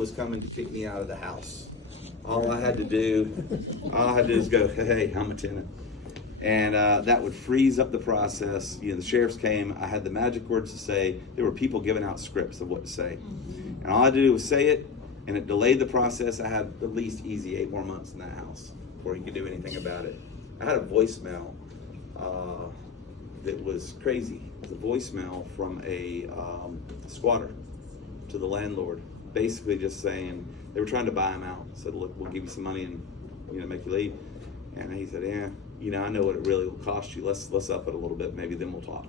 was coming to kick me out of the house. All I had to do is go, hey, I'm a tenant. And that would freeze up the process. You know, the sheriffs came, I had the magic words to say. There were people giving out scripts of what to say. And all I had to do was say it, and it delayed the process. I had at least easy 8 more months in that house before he could do anything about it. I had a voicemail that was crazy. It was a voicemail from a squatter to the landlord, basically just saying, they were trying to buy him out. Said, look, we'll give you some money and, you know, make you leave. And he said, yeah, you know, I know what it really will cost you. Let's up it a little bit, maybe then we'll talk.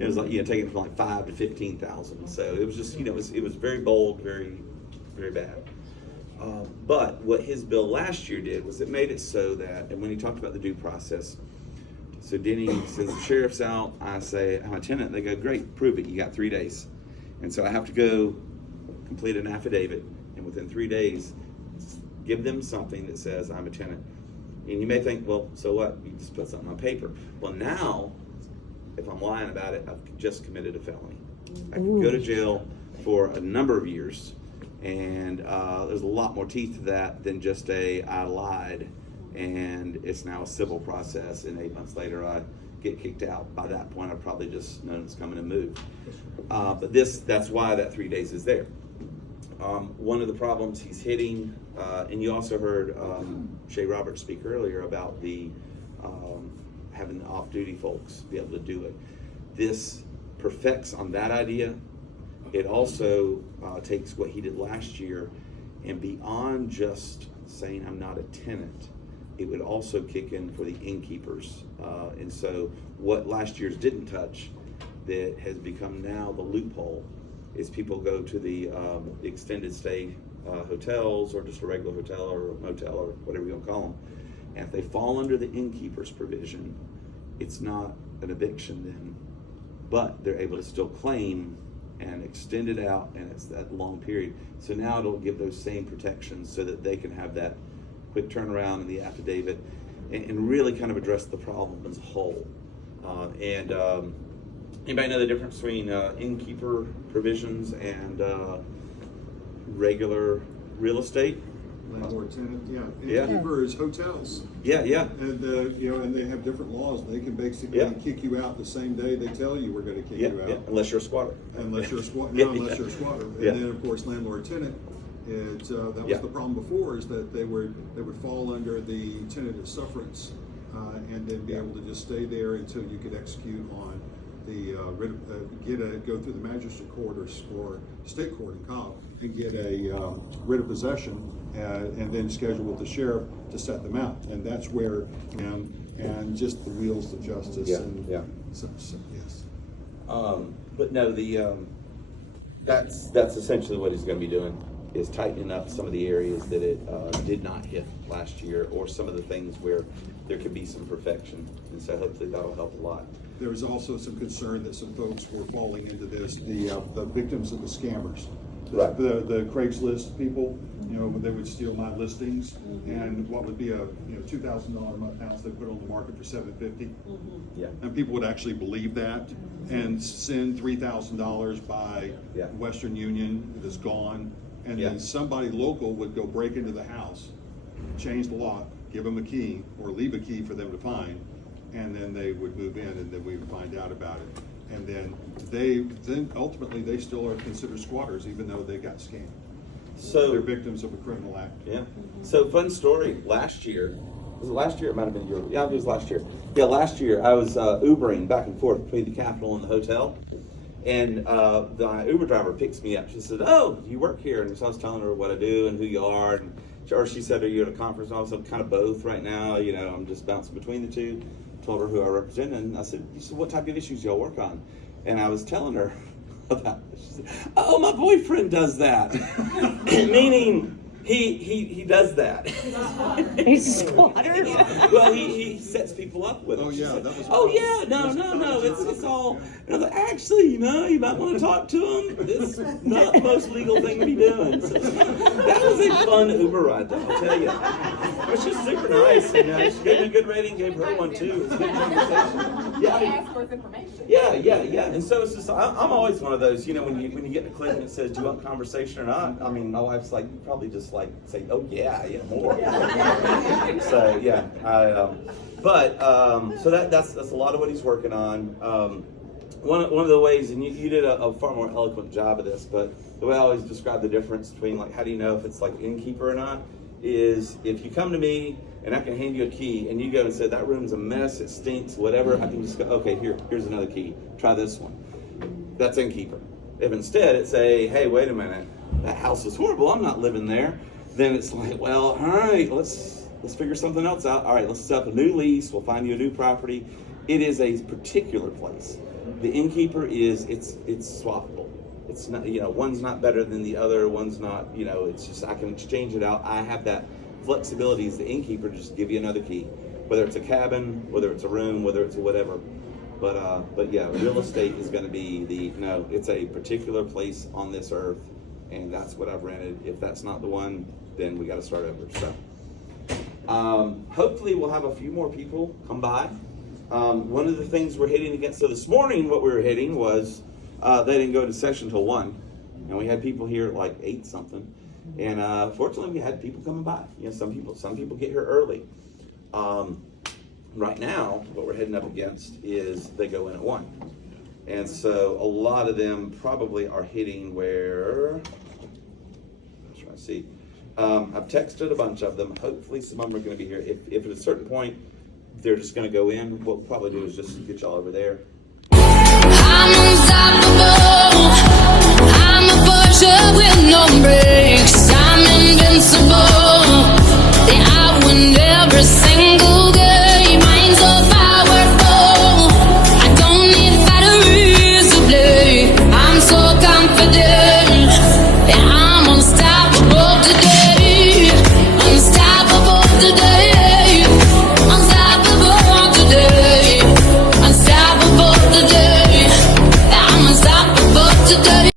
It was like, you know, taking it from like 5 to 15,000. So it was just, you know, it was very bold, very, very bad. But what his bill last year did was it made it so that, and when he talked about the due process, so Denny says the sheriff's out, I say, I'm a tenant. They go, great, prove it. You got 3 days. And so I have to go complete an affidavit, and within 3 days, give them something that says I'm a tenant. And you may think, well, so what? You just put something on paper. Well, now, if I'm lying about it, I've just committed a felony. I can go to jail for a number of years, and there's a lot more teeth to that than just I lied, and it's now a civil process, and 8 months later I get kicked out. By that point, I've probably just known it's coming and moved. But that's why that 3 days is there. One of the problems he's hitting, and you also heard Shay Roberts speak earlier about the having the off-duty folks be able to do it. This perfects on that idea. It also takes what he did last year, and beyond just saying I'm not a tenant, it would also kick in for the innkeepers. And so what last year's didn't touch, that has become now the loophole, is people go to the extended stay hotels, or just a regular hotel or a motel or whatever you want to call them. And if they fall under the innkeeper's provision, it's not an eviction then, but they're able to still claim and extend it out, and it's that long period. So now it'll give those same protections so that they can have that quick turnaround in the affidavit and really kind of address the problem as a whole. Anybody know the difference between innkeeper provisions and regular real estate? Landlord tenant, yeah. Yeah. Innkeeper is hotels. Yeah. And you know, and they have different laws. They can basically kick you out the same day they tell you we're going to kick you out. Unless you're a squatter. Unless you're a squatter. No, unless you're a squatter. And then of course landlord tenant. That was the problem before, is that they would fall under the tenant of sufferance, and then be able to just stay there until you could execute on the go through the magistrate court or state court in Cobb and get a writ of possession, and then schedule with the sheriff to set them out. And that's where and just the wheels of justice. So, yes. But no, that's essentially what he's going to be doing, is tightening up some of the areas that it did not hit last year, or some of the things where there could be some perfection. And so hopefully that'll help a lot. There was also some concern that some folks were falling into this, the victims of the scammers. Right. The Craigslist people, you know, they would steal my listings, and what would be a $2,000 a month house they put on the market for $750. Yeah. And people would actually believe that and send $3,000 by Western Union that's gone, and then somebody local would go break into the house, change the lock, give them a key, or leave a key for them to find, and then they would move in, and then we would find out about it. And then ultimately they still are considered squatters, even though they got scammed. So they're victims of a criminal act. Yeah. So fun story. Last year, was it last year? It might have been a year. Yeah, it was last year. Yeah, last year I was Ubering back and forth between the Capitol and the hotel, and the Uber driver picks me up. She said, "Oh, you work here?" And so I was telling her what I do and who you are, and she said, "Are you at a conference?" And I was kind of both right now. You know, I'm just bouncing between the two. Told her who I represent, and I said, "What type of issues y'all work on?" And I was telling her about it. She said, "Oh, my boyfriend does that," meaning he does that. He's a squatter. Well, he sets people up with it. Oh yeah, that was. Oh yeah, no, it's all. And I was like, actually, you might want to talk to him. It's not the most legal thing to be doing. So that was fun Uber ride, though, I'll tell you. But she's super nice, and she gave me a good rating, gave her one too. It was a good conversation. I asked for his information. Yeah. And so it's just, I'm always one of those, when you get to click and it says, do you want conversation or not? I mean, my wife's like, you probably just like say, oh yeah, more. So yeah, so that's a lot of what he's working on. One of the ways, and you did a far more eloquent job of this, but the way I always describe the difference between like how do you know if it's like innkeeper or not is if you come to me and I can hand you a key and you go and say that room's a mess, it stinks, whatever, I can just go, okay, here's another key, try this one. That's innkeeper. If instead it's hey, wait a minute, that house is horrible, I'm not living there, then it's like, well, all right, let's figure something else out. All right, let's set up a new lease, we'll find you a new property. It is a particular place. The innkeeper it's swappable. It's not, one's not better than the other, one's not, it's just, I can exchange it out. I have that flexibility as the innkeeper to just give you another key, whether it's a cabin, whether it's a room, whether it's a whatever. But yeah, real estate is going to be it's a particular place on this earth, and that's what I've rented. If that's not the one, then we got to start over. So hopefully we'll have a few more people come by. One of the things we're hitting against, so this morning what we were hitting was they didn't go to session till 1, and we had people here at like 8 something, and fortunately we had people coming by. Some people get here early. Right now what we're heading up against is they go in at 1, and so a lot of them probably are hitting where, I'm trying to see, I've texted a bunch of them. Hopefully some of them are going to be here. If at a certain point they're just going to go in, what we'll probably do is just get y'all over there. I'm unstoppable.